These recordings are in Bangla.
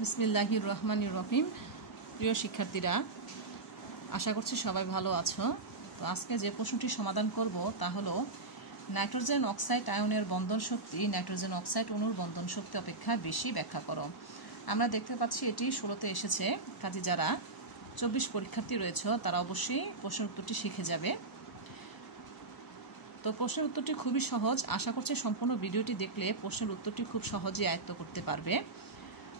বিসমিল্লাহির রহমানির রহিম। প্রিয় শিক্ষার্থীরা, আশা করছি সবাই ভালো আছো। তো আজকে যে প্রশ্নটি সমাধান করব তা হলো নাইট্রোজেন অক্সাইড আয়নের বন্ধন শক্তি নাইট্রোজেন অক্সাইড অণুর বন্ধন শক্তি অপেক্ষা বেশি ব্যাখ্যা করো। আমরা দেখতে পাচ্ছি এটি 16তে এসেছে, কাজে যারা 24 পরীক্ষার্থী রয়েছে তারা অবশ্যই প্রশ্নের উত্তরটি শিখে যাবে। তো প্রশ্নের উত্তরটি খুবই সহজ, আশা করছি সম্পূর্ণ ভিডিওটি দেখলে প্রশ্নের উত্তরটি খুব সহজেই আয়ত্ত করতে পারবে।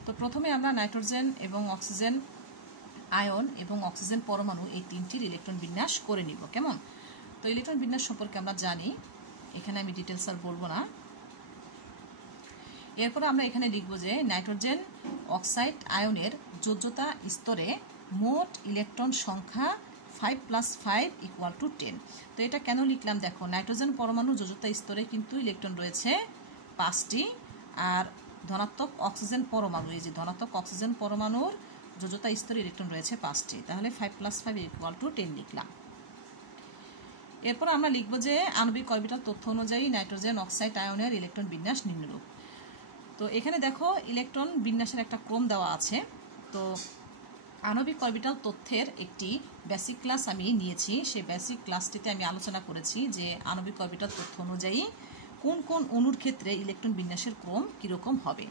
তো প্রথমে আমরা নাইট্রোজেন এবং অক্সিজেন আয়ন এবং অক্সিজেন পরমাণু এই তিনটির ইলেকট্রন বিন্যাস করে নিব। কেমন? তো ইলেকট্রন বিন্যাস সম্পর্কে আমরা জানি, এখানে আমি ডিটেলস আর বলবো না। এরপর আমরা এখানে লিখব যে নাইট্রোজেন অক্সাইড আয়নের যোজ্যতা স্তরে মোট ইলেকট্রন সংখ্যা 5+5 = 10। তো এটা কেন লিখলাম দেখো, নাইট্রোজেন পরমাণুর যোজ্যতা স্তরে কিন্তু ইলেকট্রন রয়েছে 5টি, আর ধনাত্মক অক্সিজেন পরমাণু, এই যে ধনাত্মক অক্সিজেন পরমাণুর যোজ্যতা স্তরে ইলেকট্রন রয়েছে 5টি, তাহলে 5+5 = 10 লিখলাম। এরপর আমরা লিখব যে আণবিক অরবিটাল তথ্য অনুযায়ী নাইট্রোজেন অক্সাইড আয়নের ইলেকট্রন বিন্যাস নিম্নরূপ। তো এখানে দেখো ইলেকট্রন বিন্যাসের একটা ক্রম দেওয়া আছে। তো আণবিক অরবিটাল তথ্যের একটি বেসিক ক্লাস আমি নিয়েছি, সেই বেসিক ক্লাসটিতে আমি আলোচনা করেছি যে আণবিক অরবিটাল তথ্য অনুযায়ী কোন কোন অণুর ক্ষেত্রে ইলেকট্রন বিন্যাসের ক্রম কীরকম হবে।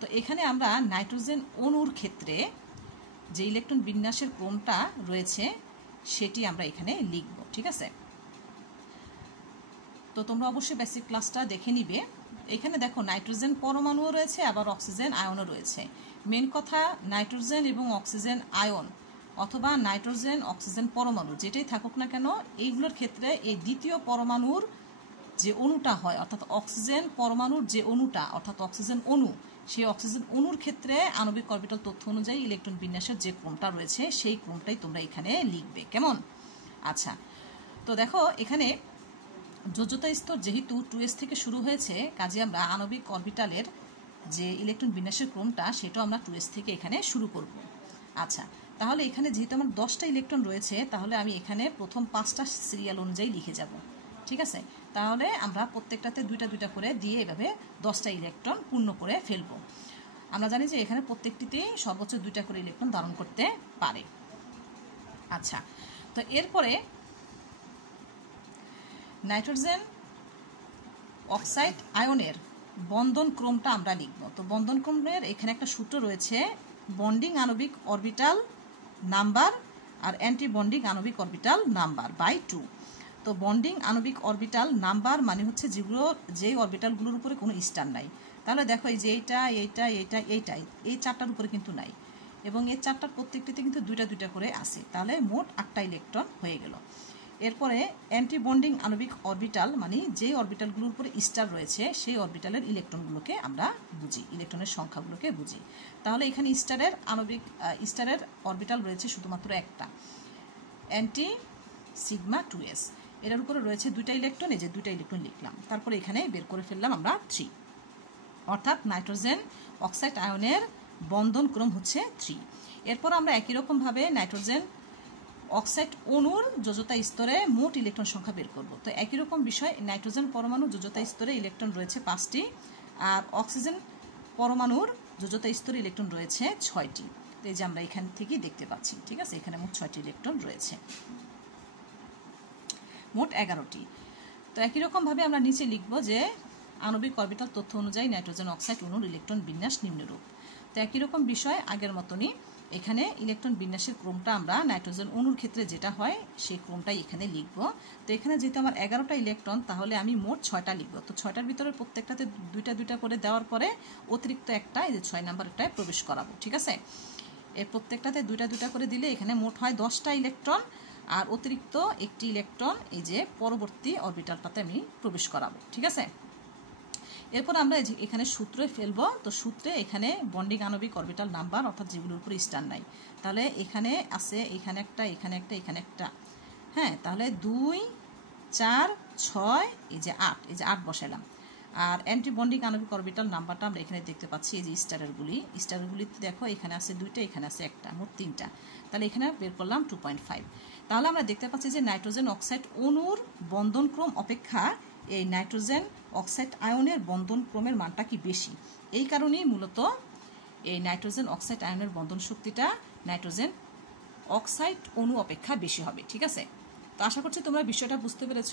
তো এখানে আমরা নাইট্রোজেন অণুর ক্ষেত্রে যে ইলেকট্রন বিন্যাসের ক্রমটা রয়েছে সেটি আমরা এখানে লিখব, ঠিক আছে? তো তোমরা অবশ্যই বেসিক ক্লাসটা দেখে নিবে। এখানে দেখো নাইট্রোজেন পরমাণুও রয়েছে, আবার অক্সিজেন আয়নও রয়েছে। মেন কথা, নাইট্রোজেন এবং অক্সিজেন আয়ন অথবা নাইট্রোজেন অক্সিজেন পরমাণু যেটাই থাকুক না কেন, এইগুলোর ক্ষেত্রে এই দ্বিতীয় পরমাণুর যে অণুটা হয়, অর্থাৎ অক্সিজেন পরমাণুর যে অণুটা অর্থাৎ অক্সিজেন অণু, সেই অক্সিজেন অণুর ক্ষেত্রে আণবিক অরবিটাল তথ্য অনুযায়ী ইলেকট্রন বিন্যাসের যে ক্রমটা রয়েছে সেই ক্রমটাই তোমরা এখানে লিখবে। কেমন? আচ্ছা, তো দেখো এখানে যোজ্যতা স্তর যেহেতু 2s থেকে শুরু হয়েছে, কাজে আমরা আণবিক অরবিটালের যে ইলেকট্রন বিন্যাসের ক্রমটা সেটাও আমরা 2s থেকে এখানে শুরু করব। আচ্ছা, তাহলে এখানে যেহেতু আমার 10টা ইলেকট্রন রয়েছে, তাহলে আমি এখানে প্রথম 5টা সিরিয়াল অনুযায়ী লিখে যাব, ঠিক আছে? তাহলে আমরা প্রত্যেকটাতে দুইটা দুইটা করে দিয়ে এভাবে 10টা ইলেকট্রন পূর্ণ করে ফেলবো। আমরা জানি যে এখানে প্রত্যেকটিতেই সর্বোচ্চ 2টা করে ইলেকট্রন ধারণ করতে পারে। আচ্ছা, তো এরপরে নাইট্রোজেন অক্সাইড আয়নের বন্ধন ক্রমটা আমরা লিখব। তো বন্ধন ক্রমের এখানে একটা সূত্র রয়েছে, বন্ডিং আণবিক অরবিটাল নাম্বার আর অ্যান্টি বন্ডিং আণবিক অরবিটাল নাম্বার বাই 2। তো বন্ডিং আণবিক অরবিটাল নাম্বার মানে হচ্ছে যেই অরবিটালগুলোর উপরে কোনো স্টার নাই। তাহলে দেখো এই যে এইটাই এই 4টার উপরে কিন্তু নাই, এবং এই 4টার প্রত্যেকটিতে কিন্তু দুইটা দুইটা করে আছে, তাহলে মোট 8টা ইলেকট্রন হয়ে গেল। এরপরে অ্যান্টি বন্ডিং আণবিক অরবিটাল মানে যে অরবিটালগুলোর উপরে স্টার রয়েছে সেই অরবিটালের ইলেকট্রনগুলোকে আমরা বুঝি, ইলেকট্রনের সংখ্যাগুলোকে বুঝি। তাহলে এখানে স্টারের অরবিটাল রয়েছে শুধুমাত্র একটা, অ্যান্টি সিগমা 2s, এটার উপরে রয়েছে 2টা ইলেকট্রন, এই যে 2টা ইলেকট্রন লিখলাম। তারপরে এখানে বের করে ফেললাম আমরা 3, অর্থাৎ নাইট্রোজেন অক্সাইড আয়নের বন্ধন ক্রম হচ্ছে 3। এরপর আমরা একই রকমভাবে নাইট্রোজেন অক্সাইড অণুর যোজ্যতা স্তরে মোট ইলেকট্রন সংখ্যা বের করব। তো একই রকম বিষয়, নাইট্রোজেন পরমাণু যোজ্যতা স্তরে ইলেকট্রন রয়েছে 5টি, আর অক্সিজেন পরমাণুর যোজ্যতা স্তরে ইলেকট্রন রয়েছে 6টি। তো এই যে আমরা এখান থেকেই দেখতে পাচ্ছি, ঠিক আছে? এখানে মোট 6টি ইলেকট্রন রয়েছে, মোট 11টি। তো একই রকমভাবে আমরা নিচে লিখব যে আণবিক অরবিটাল তথ্য অনুযায়ী নাইট্রোজেন অক্সাইড অণুর ইলেকট্রন বিন্যাস নিম্নরূপ। তো একই রকম বিষয় আগের মতনই, এখানে ইলেকট্রন বিন্যাসের ক্রমটা আমরা নাইট্রোজেন অণুর ক্ষেত্রে যেটা হয় সেই ক্রমটাই এখানে লিখব। তো এখানে যেহেতু আমার 11টা ইলেকট্রন, তাহলে আমি মোট 6টা লিখব। তো 6টার ভিতরে প্রত্যেকটাতে দুইটা দুইটা করে দেওয়ার পরে অতিরিক্ত একটা, এই যে 6 নাম্বারটায় প্রবেশ করাবো, ঠিক আছে? এর প্রত্যেকটাতে দুইটা দুইটা করে দিলে এখানে মোট হয় 10টা ইলেকট্রন, আর অতিরিক্ত একটি ইলেকট্রন এই যে পরবর্তী অরবিটালটাতে আমি প্রবেশ করাবো, ঠিক আছে? এরপর আমরা এখানে সূত্রে ফেলবো। তো সূত্রে এখানে বন্ডিং আণবিক অরবিটাল নাম্বার অর্থাৎ যেগুলোর উপরে স্টার নাই, তাহলে এখানে আছে এখানে একটা, এখানে একটা, এখানে একটা, হ্যাঁ, তাহলে 2, 4, 6, এই যে 8, এই যে 8 বসাইলাম। আর অ্যান্টি বন্ডিং আণবিক অরবিটাল নাম্বারটা আমরা এখানে দেখতে পাচ্ছি, এই যে স্টারেরগুলিতে দেখো এখানে আছে 2টা, এখানে আছে একটা, মোট 3টা। তাহলে এখানে বের করলাম 2.5। তাহলে আমরা দেখতে পাচ্ছি যে নাইট্রোজেন অক্সাইড অণুর বন্ধন ক্রম অপেক্ষা এই নাইট্রোজেন অক্সাইড আয়নের বন্ধন ক্রমের মানটা কি বেশি। এই কারণেই মূলত এই নাইট্রোজেন অক্সাইড আয়নের বন্ধন শক্তিটা নাইট্রোজেন অক্সাইড অণু অপেক্ষা বেশি হবে। ঠিক আছে, তো আশা করছি তোমরা বিষয়টা বুঝতে পেরেছ।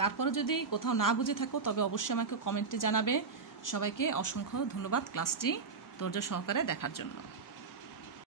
তারপরে যদি কোথাও না বুঝে থাকো তবে অবশ্যই আমাকে কমেন্টে জানাবে। সবাইকে অসংখ্য ধন্যবাদ ক্লাসটি ধৈর্য সহকারে দেখার জন্য।